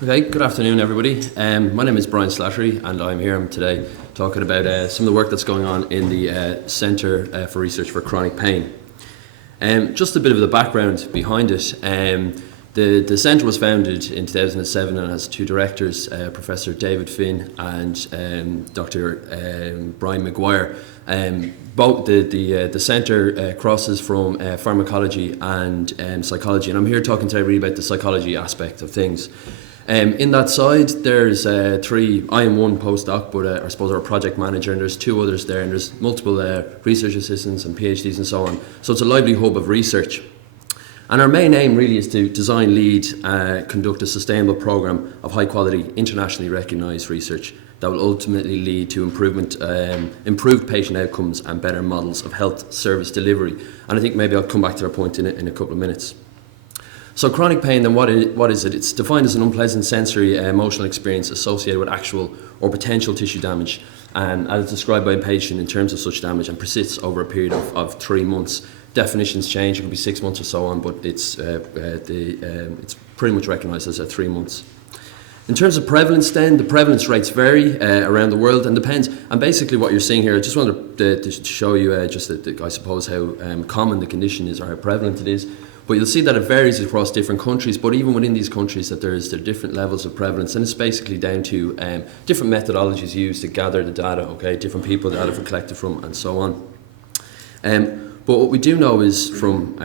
Okay, good afternoon everybody. My name is Brian Slattery and I'm here today talking about some of the work that's going on in the Centre for Research for Chronic Pain. Just a bit of the background behind it. The centre was founded in 2007 and has two directors, Professor David Finn and Dr. Brian Maguire. Both the centre crosses from pharmacology and psychology, and I'm here talking today really about the psychology aspect of things. In that side, there's three. I am one postdoc, but I suppose I'm a project manager, and there's two others there, and there's multiple research assistants and PhDs and so on. So it's a lively hub of research. And our main aim really is to design, lead, conduct a sustainable programme of high quality, internationally recognised research that will ultimately lead to improved patient outcomes and better models of health service delivery. And I think maybe I'll come back to that point in a couple of minutes. So chronic pain, then what is it? It's defined as an unpleasant sensory emotional experience associated with actual or potential tissue damage, as described by a patient in terms of such damage, and persists over a period of 3 months. Definitions change, it could be 6 months or so on, but it's pretty much recognised as 3 months. In terms of prevalence then, the prevalence rates vary around the world and depends. And basically what you're seeing here, I just wanted to show you I suppose how common the condition is or how prevalent it is. But you'll see that it varies across different countries, but even within these countries that there are different levels of prevalence, and it's basically down to different methodologies used to gather the data, okay, different people that have collected from and so on. But what we do know is from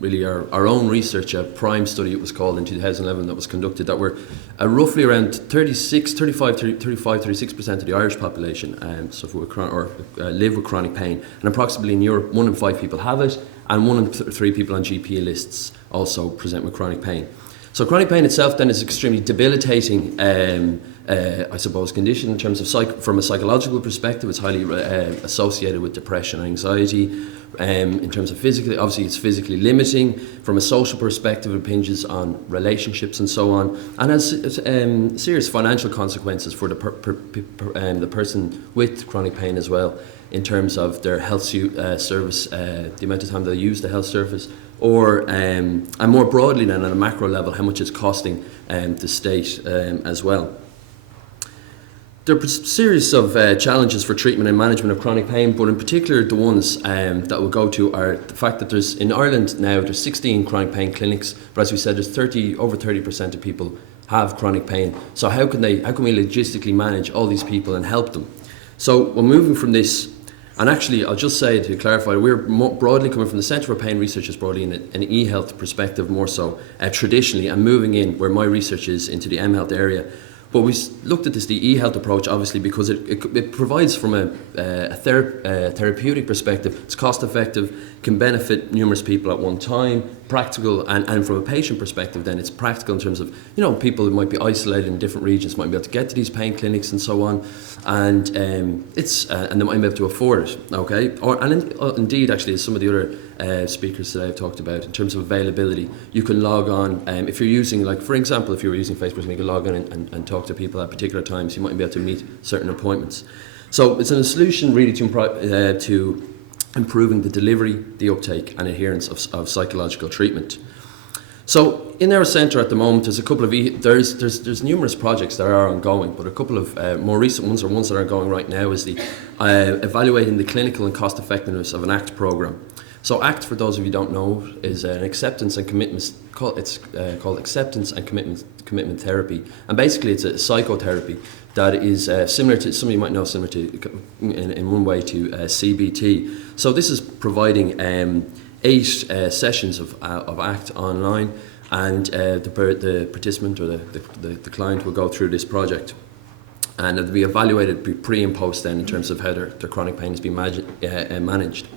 really our own research, a PRIME study it was called in 2011 that was conducted, that we're roughly around 35-36% of the Irish population live with chronic pain, and approximately in Europe 1 in 5 people have it, and 1 in 3 people on GP lists also present with chronic pain. So chronic pain itself then is extremely debilitating, I suppose, condition in terms of from a psychological perspective. It's highly associated with depression and anxiety. In terms of physically, obviously it's physically limiting. From a social perspective, it impinges on relationships and so on, and has serious financial consequences for the person with chronic pain as well, in terms of their health service, the amount of time they use the health service, or and more broadly then at a macro level, how much it's costing the state as well. There are a series of challenges for treatment and management of chronic pain, but in particular the ones that we'll go to are the fact that in Ireland now there's 16 chronic pain clinics, but as we said, there's over 30% of people have chronic pain. So how can we logistically manage all these people and help them? So we're moving from this, and actually I'll just say to clarify, we're more broadly coming from the Centre for Pain Research is broadly in an e-health perspective more so traditionally, and moving in where my research is into the mHealth area. But we looked at the e-health approach obviously because it provides from a therapeutic perspective. It's cost effective, can benefit numerous people at one time, practical, and from a patient perspective then it's practical in terms of, people who might be isolated in different regions might be able to get to these pain clinics and so on, and and they might be able to afford it, okay? Indeed actually, as some of the other speakers that I've talked about, in terms of availability, you can log on, if you're using, like for example, if you were using Facebook, you can log in and talk to people at particular times. You might be able to meet certain appointments. So it's a solution really to improving the delivery, the uptake and adherence of psychological treatment. So in our centre at the moment, there's a couple of there's numerous projects that are ongoing, but a couple of more recent ones, or ones that are going right now, is the evaluating the clinical and cost effectiveness of an ACT programme. So ACT, for those of you who don't know, is an acceptance and commitment. It's called acceptance and commitment therapy, and basically it's a psychotherapy that is similar to, some of you might know, in one way to CBT. So this is providing 8 sessions of ACT online, and the participant or the client will go through this project, and it'll be evaluated pre and post then in terms of how their chronic pain is being managed.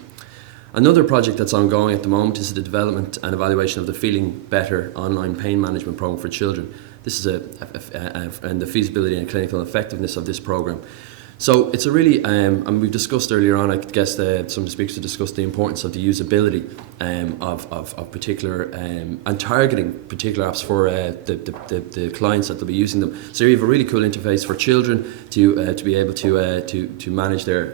Another project that's ongoing at the moment is the development and evaluation of the Feeling Better online pain management program for children. This is and the feasibility and clinical effectiveness of this program. So it's a really, and we've discussed earlier on, I guess some of the speakers have discussed the importance of the usability of particular, and targeting particular apps for the clients that will be using them. So you have a really cool interface for children to be able to manage their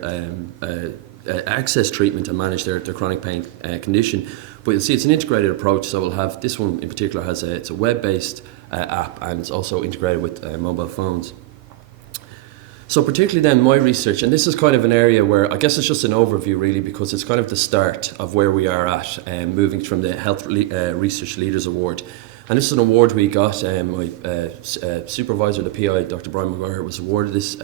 access treatment and manage their chronic pain condition. But you'll see it's an integrated approach, so we'll have, this one in particular it's a web-based app, and it's also integrated with mobile phones. So particularly then my research, and this is kind of an area where I guess it's just an overview really, because it's kind of the start of where we are at, moving from the Health Research Leaders Award. And this is an award we got, my supervisor, the PI, Dr. Brian Maguire, was awarded this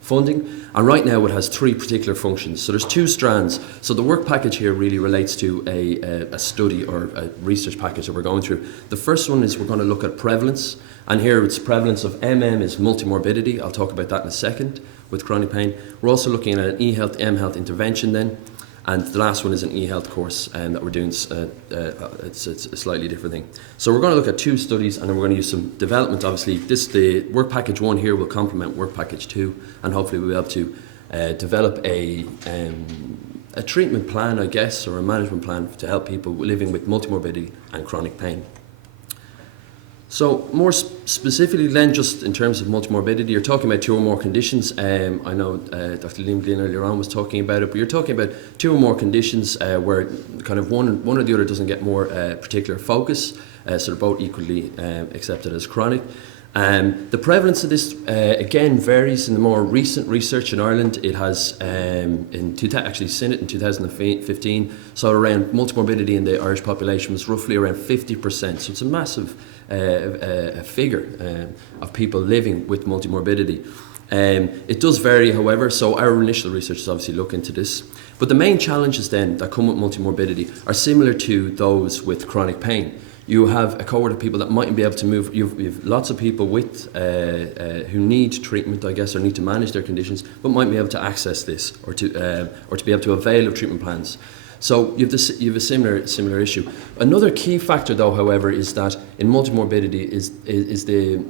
funding. And right now it has 3 particular functions. So there's 2 strands. So the work package here really relates to a study or a research package that we're going through. The first one is we're going to look at prevalence. And here it's prevalence of is multimorbidity. I'll talk about that in a second with chronic pain. We're also looking at an eHealth, mHealth intervention then. And the last one is an eHealth course that we're doing. It's a slightly different thing. So we're going to look at 2 studies, and then we're going to use some development. Obviously, the work package 1 here will complement work package 2, and hopefully we'll be able to develop a treatment plan, I guess, or a management plan to help people living with multimorbidity and chronic pain. So more specifically then, just in terms of multimorbidity, you're talking about 2 or more conditions. I know Dr. Liam Glynn earlier on was talking about it, but you're talking about 2 or more conditions where kind of one or the other doesn't get more particular focus, so they're both equally accepted as chronic. The prevalence of this again varies in the more recent research in Ireland. It has actually seen it in 2015. So around multimorbidity in the Irish population was roughly around 50%. So it's a massive figure of people living with multimorbidity. It does vary, however. So our initial research is obviously look into this. But the main challenges then that come with multimorbidity are similar to those with chronic pain. You have a cohort of people that mightn't be able to move. You've lots of people with who need treatment, I guess, or need to manage their conditions, but might be able to access this or to be able to avail of treatment plans. So you have a similar issue. Another key factor, though, however, is that in multimorbidity is the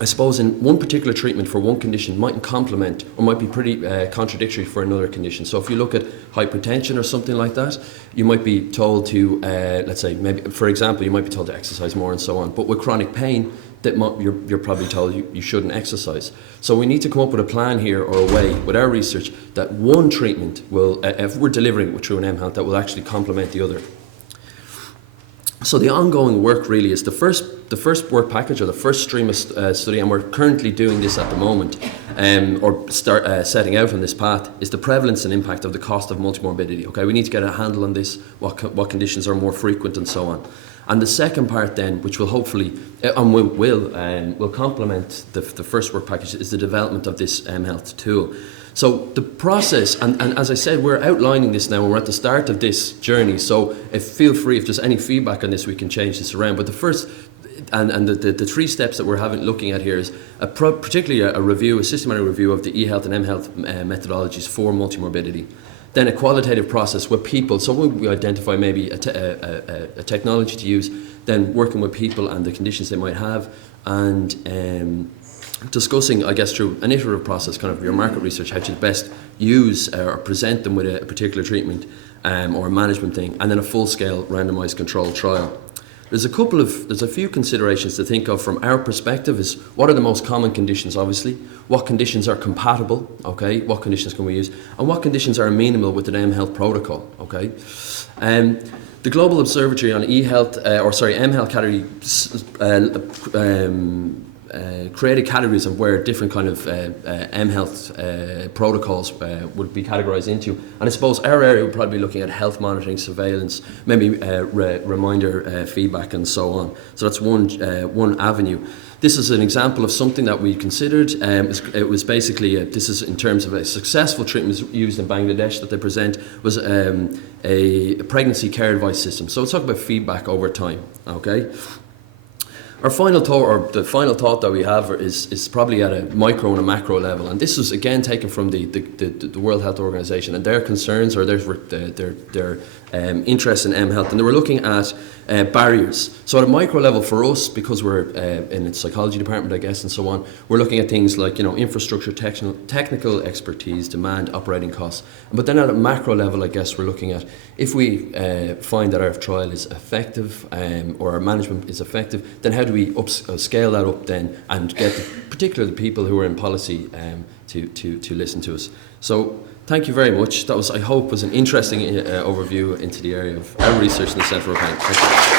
I suppose in one particular treatment for one condition mightn't complement or might be pretty contradictory for another condition. So if you look at hypertension or something like that, you might be told to, let's say, maybe for example, you might be told to exercise more and so on. But with chronic pain, that you're probably told you shouldn't exercise. So we need to come up with a plan here or a way with our research that one treatment will, if we're delivering it through an mHealth, that will actually complement the other. So the ongoing work really is the first work package or the first stream of study, and we're currently doing this at the moment, or start setting out on this path, is the prevalence and impact of the cost of multimorbidity. Okay, we need to get a handle on this, what conditions are more frequent and so on. And the second part then, which will hopefully, and will complement the first work package, is the development of this mHealth tool. So the process, and as I said, we're outlining this now, and we're at the start of this journey, so feel free, if there's any feedback on this, we can change this around. But the first, and the 3 steps that we're looking at here is particularly a systematic review of the eHealth and mHealth methodologies for multimorbidity. Then a qualitative process with people, so we identify maybe a technology to use, then working with people and the conditions they might have, and discussing, I guess, through an iterative process, kind of your market research, how to best use or present them with a particular treatment or a management thing, and then a full-scale randomised controlled trial. There's a few considerations to think of from our perspective. Is what are the most common conditions, obviously, what conditions are compatible, okay, what conditions can we use, and what conditions are amenable with an mHealth protocol, okay. The Global Observatory on mHealth category created categories of where different kind of mHealth protocols would be categorised into, and I suppose our area would probably be looking at health monitoring, surveillance, maybe reminder feedback and so on. So that's one avenue. This is an example of something that we considered. It was basically, this is in terms of a successful treatment used in Bangladesh that they present, was a pregnancy care advice system. So let's talk about feedback over time, okay? Our final thought, or the final thought that we have, is probably at a micro and a macro level, and this was again taken from the World Health Organization and their concerns or their interest in mHealth, and they were looking at barriers. So at a micro level for us, because we're in the psychology department, I guess, and so on, we're looking at things like infrastructure, technical expertise, demand, operating costs. But then at a macro level, I guess we're looking at if we find that our trial is effective or our management is effective, then how do we scale that up then and get particularly the people who are in policy to listen to us. So thank you very much. That was, I hope, was an interesting overview into the area of our research in the Centre for Pain. Thank you.